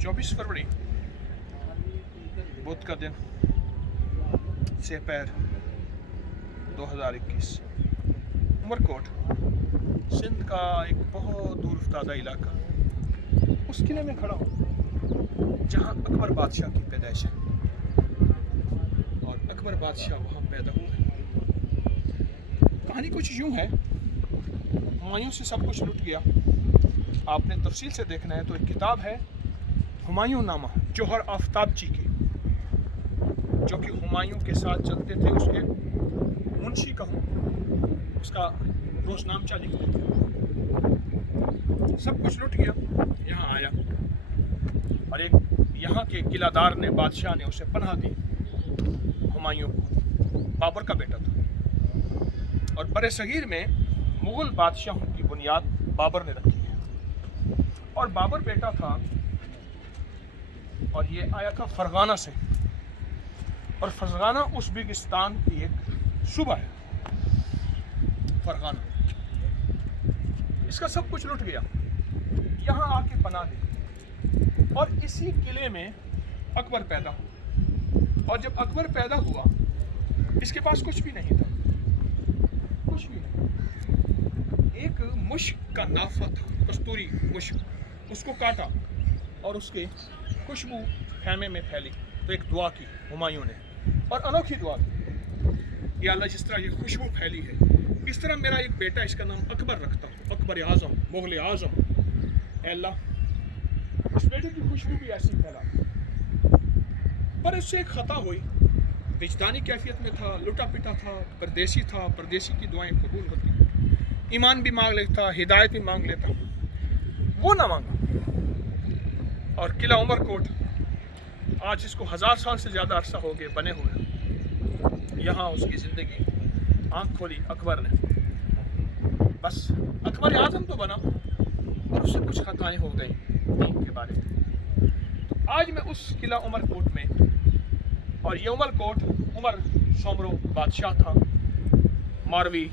24 फरवरी बुध का दिन सेपैर 2021 उमरकोट सिंध का एक बहुत दूर अफ्तादा इलाका। उस किले में खड़ा हूँ जहाँ अकबर बादशाह की पैदाइश है और अकबर बादशाह वहाँ पैदा हुए। कहानी कुछ यूँ है, हुमायूं से सब कुछ लुट गया। आपने तफसील से देखना है तो एक किताब है हुमायूं नामा जौहर आफ्ताबची की, जो कि हुमायूं के साथ चलते थे, उसके मुंशी कहूँ, उसका रोजनामचा लिखते थे। सब कुछ लुट गया, यहाँ आया और एक यहाँ के किलादार ने, बादशाह ने उसे पनाह दी। हुमायूं बाबर का बेटा था और बरे सगीर में मुगल बादशाहों की बुनियाद बाबर ने रखी है। और बाबर बेटा था और ये आया था फरगाना से, और फरगाना उज़्बेकिस्तान की एक सूबा है फरगाना। इसका सब कुछ लुट गया, यहाँ आके पनाह दी और इसी किले में अकबर पैदा हुआ। और जब अकबर पैदा हुआ इसके पास कुछ भी नहीं था, कुछ भी नहीं। एक मुश्क का नाफा था, कस्तूरी मुश्क, उसको काटा और उसके खुशबू खैमे में फैली। तो एक दुआ की हुमायूं ने, और अनोखी दुआ की, या अल्लाह जिस तरह ये खुशबू फैली है इस तरह मेरा एक बेटा, इसका नाम अकबर रखता हूँ, अकबर आज़म, मुग़ल आज़म। अल्लाह इस बेटे की खुशबू भी ऐसी फैला। पर इससे एक ख़ता हुई, विजदानी कैफियत में था, लुटा पिटा था, परदेसी था, परदेसी की दुआएं कबूल होती, ईमान भी मांग लेता, हिदायत भी मांग लेता, वो ना मांगा। और किला उमरकोट आज इसको 1000 साल से ज़्यादा अरसा हो गए बने हुए। यहाँ उसकी ज़िंदगी आँख खोली अकबर ने। बस अकबर आज़म तो बना और उससे कुछ खताएँ हो गई दीन के बारे में। तो आज मैं उस किला उमरकोट में, और ये उमरकोट उमर सोमरो बादशाह था। मारवी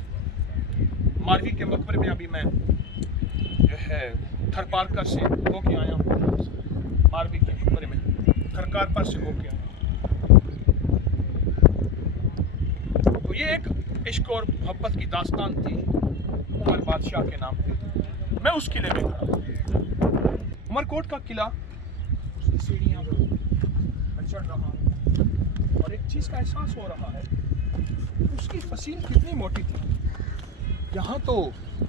के मकबरे में अभी मैं जो है थरपारकर से होके आया हूँ। मारवी के मकबरे में थरकारपर से होके आया। तो ये एक इश्क और मोहब्बत की दास्तान थी उमर बादशाह के नाम पे। मैं उस किले में खड़ा, उमरकोट का किला, उसकी सीढ़ियाँ मैं चढ़ रहा हूँ और एक चीज़ का एहसास हो रहा है, उसकी फसील कितनी मोटी थी। यहाँ तो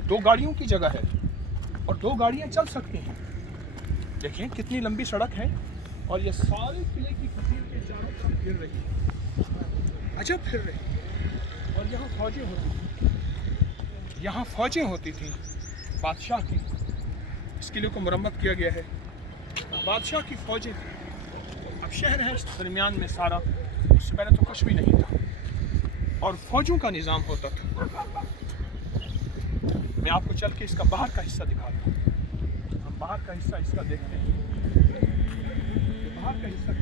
2 गाड़ियों की जगह है और 2 गाड़ियाँ चल सकती हैं। देखिए कितनी लंबी सड़क है और ये सारे किले की फसील के चारों तरफ फिर रही है, अजब फिर रही है। और यहाँ फौजें होती थी बादशाह की। इस किले को मुरम्मत किया गया है, बादशाह की फौजें थी। अब शहर है इस दरमियान में सारा, उससे पहले तो कुछ भी नहीं था और फौजों का निज़ाम होता था। मैं आपको चल के इसका बाहर का हिस्सा दिखाता हूँ। हम बाहर का हिस्सा इसका देखते हैं। बाहर का हिस्सा